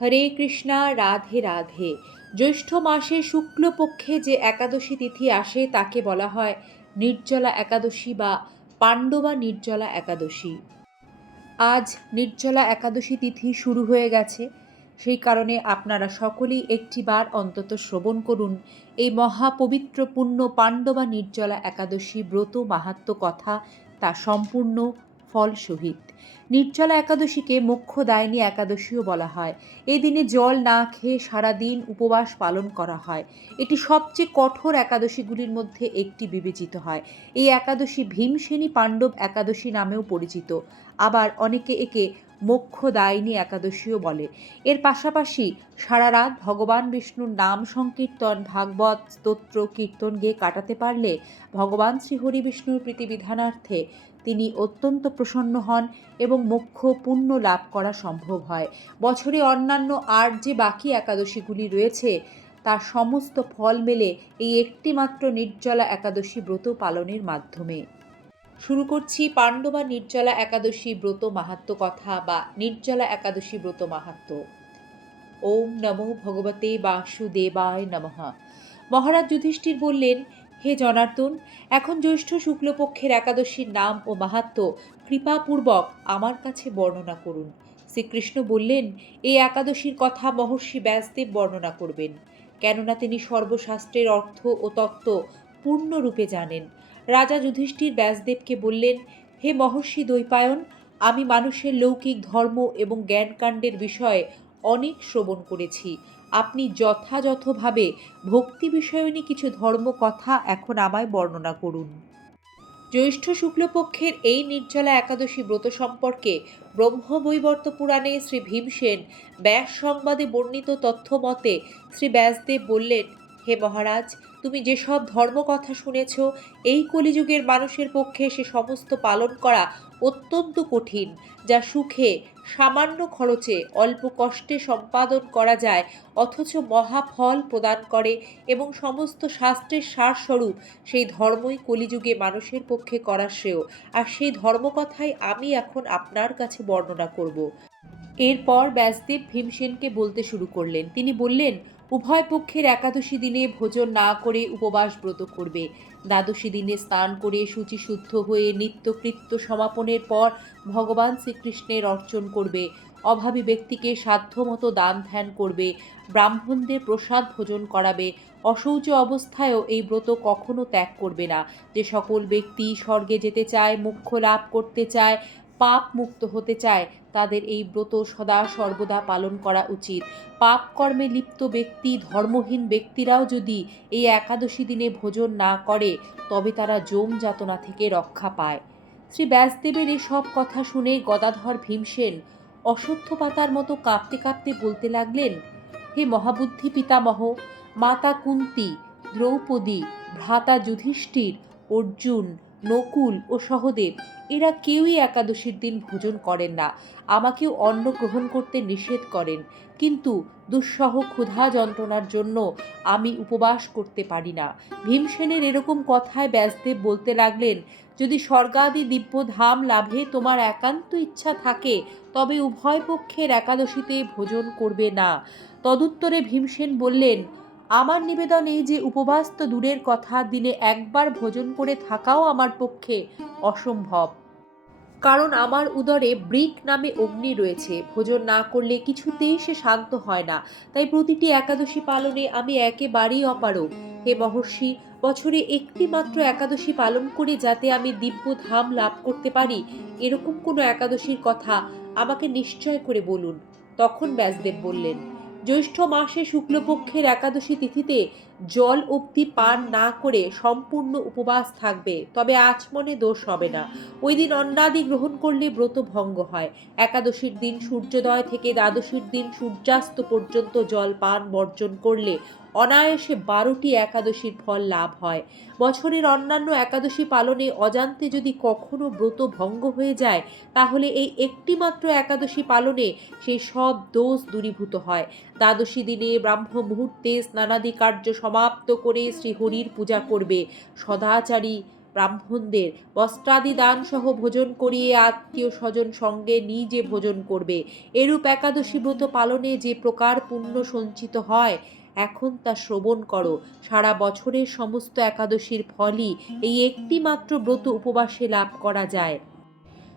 হরে কৃষ্ণা, রাধে রাধে। জ্যৈষ্ঠ মাসে শুক্লপক্ষে যে একাদশী তিথি আসে, তাকে বলা হয় নির্জলা একাদশী বা পাণ্ডবা নির্জলা একাদশী। আজ নির্জলা একাদশী তিথি শুরু হয়ে গেছে। সেই কারণে আপনারা সকলেই একটিবার অন্তত শ্রবণ করুন। এই মহাপবিত্র পুণ্য পাণ্ডবা নির্জলা একাদশী ব্রত মাহাত্ম কথা তা সম্পূর্ণ ফলসহিত নির্জলা একাদশীকে মোক্ষদায়িনী একাদশীও বলা হয়। এই দিনে জল না খেয়ে সারাদিন উপবাস পালন করা হয়। এটি সবচেয়ে কঠোর একাদশীগুলির মধ্যে একটি বিবেচিত হয়। এই একাদশী ভীমসেনী পাণ্ডব একাদশী নামেও পরিচিত। আবার অনেকে একে মোক্ষদায়িনী একাদশীও বলে। এর পাশাপাশি সারা রাত ভগবান বিষ্ণুর নাম সংকীর্তন, ভাগবত, স্তোত্র, কীর্তন গেয়ে কাটাতে পারলে ভগবান শ্রীহরি বিষ্ণুর প্রীতিবিধানার্থে তিনি অত্যন্ত প্রসন্ন হন এবং মোক্ষ পুণ্য লাভ করা সম্ভব হয়। বছরে অন্যান্য আর যে বাকি একাদশীগুলি রয়েছে, তার সমস্ত ফল মেলে এই একটিমাত্র নির্জলা একাদশী ব্রত পালনের মাধ্যমে। শুরু করছি পাণ্ডবা নির্জলা একাদশী ব্রত মাহাত্ম কথা বা নির্জলা একাদশী ব্রত মাহাত্ম। ওম নমো ভগবতে বাসুদেবায় নমঃ। মহারাজ যুধিষ্ঠির বললেন, হে জনার্দন, এখন জ্যৈষ্ঠ শুক্লপক্ষের একাদশীর নাম ও মাহাত্ম কৃপাপূর্বক আমার কাছে বর্ণনা করুন। শ্রীকৃষ্ণ বললেন এই একাদশীর কথা মহর্ষি ব্যাসদেব বর্ণনা করবেন। কেননা তিনি সর্বশাস্ত্রের অর্থ ও তত্ত্ব পূর্ণরূপে জানেন। রাজা যুধিষ্ঠির ব্যাসদেবকে বললেন, হে মহর্ষি দ্বৈপায়ন, আমি মানুষের লৌকিক ধর্ম এবং জ্ঞানকাণ্ডের বিষয়ে অনেক শ্রবণ করেছি। আপনি যথাযথভাবে ভক্তি বিষয়নী কিছু ধর্ম কথা এখন আমায় বর্ণনা করুন। জ্যৈষ্ঠ শুক্লপক্ষের এই নির্জলা একাদশী ব্রত সম্পর্কে ব্রহ্মবৈবর্ত পুরাণে শ্রী ভীমসেন ব্যাস সংবাদে বর্ণিত তথ্য মতে শ্রী ব্যাসদেব বললেন, হে মহারাজ তুমি যেসব ধর্মকথা শুনেছ, এই কলিযুগের মানুষের পক্ষে সে সমস্ত পালন করা অত্যন্ত কঠিন, যা সুখে, সামান্য খরচে, অল্প কষ্টে সম্পাদন করা যায়, অথচ মহাফল প্রদান করে এবং সমস্ত শাস্ত্রের সারস্বরূপ সেই ধর্মই কলিযুগে মানুষের পক্ষে করা শ্রেয়। আর সেই ধর্মকথাই আমি এখন আপনার কাছে বর্ণনা করব। এরপর ব্যাসদেব ভীমসেনকে বলতে শুরু করলেন। তিনি বললেন উভয় পক্ষের একাদশী দিনে ভোজন না করে উপবাস ব্রত করবে। দ্বাদশী দিনে স্নান করে শুচিশুদ্ধ হয়ে নিত্যকৃত্য সমাপনের পর ভগবান শ্রীকৃষ্ণের অর্চন করবে। অভাবী ব্যক্তিকে সাধ্যমতো দান ধ্যান করবে। ব্রাহ্মণদের প্রসাদ ভোজন করাবে। অশৌচ অবস্থায়ও এই ব্রত কখনো ত্যাগ করবে না। যে সকল ব্যক্তি স্বর্গে যেতে চায় মুখ্য লাভ করতে চায় পাপ মুক্ত হতে চায়, তাদের এই ব্রত সদা সর্বদা পালন করা উচিত। পাপ কর্মে লিপ্ত ব্যক্তি, ধর্মহীন ব্যক্তিরাও যদি এই একাদশী দিনে ভোজন না করে, তবে তারা যম যাতনা থেকে রক্ষা পায়। শ্রী ব্যাসদেবের এই সব কথা শুনে গদাধর ভীমসেন অসত্য পাতার মতো কাঁপতে কাঁপতে বলতে লাগলেন, হে মহাবুদ্ধি পিতামহ, মাতা কুন্তি, দ্রৌপদী, ভ্রাতা যুধিষ্ঠির, অর্জুন নকুল ও সহদেব, এরা কেউই একাদশীর দিন ভোজন করেন না। আমাকেও অন্ন গ্রহণ করতে নিষেধ করেন, কিন্তু দুঃসহ ক্ষুধা যন্ত্রণার জন্য আমি উপবাস করতে পারি না। ভীমসেনের এরকম কথায় ব্যাসদেব বলতে লাগলেন, যদি স্বর্গাদি দিব্য ধাম লাভে তোমার একান্ত ইচ্ছা থাকে, তবে উভয় পক্ষের একাদশীতে ভোজন করবে না। তদুত্তরে ভীমসেন বললেন আমার নিবেদন এই যে উপবাস তো দূরের কথা, দিনে একবার ভোজন করে থাকাও আমার পক্ষে অসম্ভব। কারণ আমার উদরে ব্রিক নামে অগ্নি রয়েছে, ভোজন না করলে কিছুতেই সে শান্ত হয় না। তাই প্রতিটি একাদশী পালনে আমি একেবারেই অপারগ। হে মহর্ষি, বছরে একটি মাত্র একাদশী পালন করে যাতে আমি দিব্য ধাম লাভ করতে পারি, এরকম কোনো একাদশীর কথা আমাকে নিশ্চয় করে বলুন। তখন ব্যাসদেব বললেন জ্যৈষ্ঠ মাসে শুক্লপক্ষের একাদশী তিথিতে জল অবধি পান না করে সম্পূর্ণ উপবাস থাকবে, তবে আচমনে দোষ হবে না। ওই দিন অন্নাদি গ্রহণ করলে ব্রত ভঙ্গ হয়। একাদশীর দিন সূর্যোদয় থেকে দ্বাদশীর দিন সূর্যাস্ত পর্যন্ত জল পান বর্জন করলে অনায়াসে বারোটি একাদশীর ফল লাভ হয়। বছরের অন্যান্য একাদশী পালনে অজান্তে যদি কখনো ব্রত ভঙ্গ হয়ে যায়, তাহলে এই একটিমাত্র একাদশী পালনে সেই সব দোষ দূরীভূত হয়। দ্বাদশী দিনে ব্রাহ্ম মুহূর্তে স্নানাদি কার্য সমাপ্ত করে শ্রীহরির পূজা করবে। সদাচারী ব্রাহ্মণদের বস্ত্রাদি দান সহ ভোজন করিয়ে আত্মীয় স্বজন সঙ্গে নিজে ভোজন করবে। এরূপ একাদশী ব্রত পালনে যে প্রকার পুণ্য সঞ্চিত হয়, এখন তা শ্রবণ করো। সারা বছরের সমস্ত একাদশীর ফলই এই একটি মাত্র ব্রত উপবাসে লাভ করা যায়।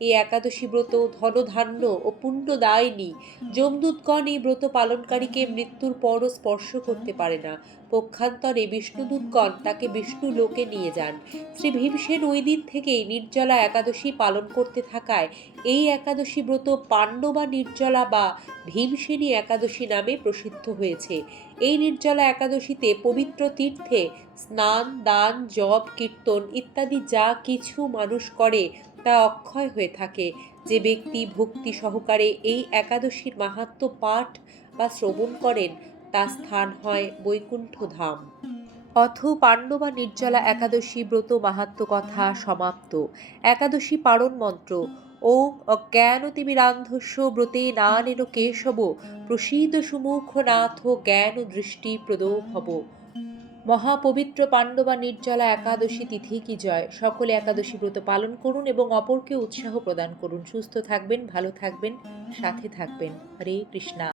এই একাদশী ব্রত ধনধান্য ও পুণ্য দায়নি যমদূতগণ এই ব্রত পালনকারীকে মৃত্যুর পরও স্পর্শ করতে পারে না। পক্ষান্তরে বিষ্ণুদূতগণ তাকে বিষ্ণু লোকে নিয়ে যান। শ্রী ভীমসেন ওই দিন থেকেই নির্জলা একাদশী পালন করতে থাকায় এই একাদশী ব্রত পাণ্ডবা নির্জলা বা ভীমসেনী একাদশী নামে প্রসিদ্ধ হয়েছে। এই নির্জলা একাদশীতে পবিত্র তীর্থে স্নান, দান, জপ, কীর্তন ইত্যাদি যা কিছু মানুষ করে তা অক্ষয় হয়ে থাকে। যে ব্যক্তি ভক্তি সহকারে এই একাদশীর মাহাত্ম্য পাঠ বা শ্রবণ করেন তা স্থান হয় বৈকুণ্ঠ ধাম অথ পাণ্ডবা নির্জলা একাদশী ব্রত মাহাত্ম্য কথা সমাপ্ত। একাদশী পারণ মন্ত্র ও অজ্ঞানতিমিরান্ধস্য ব্রতে নানেন কেশব, প্রসীদ সুমুখ নাথ জ্ঞান দৃষ্টি প্রদো ভব মহাপবিত্র পাণ্ডবা নির্জলা একাদশী তিথি কি জয়? সকলে একাদশী ব্রত পালন করুন এবং অপরকে উৎসাহ প্রদান করুন। সুস্থ থাকবেন, ভালো থাকবেন, সাথে থাকবেন। হরে কৃষ্ণা।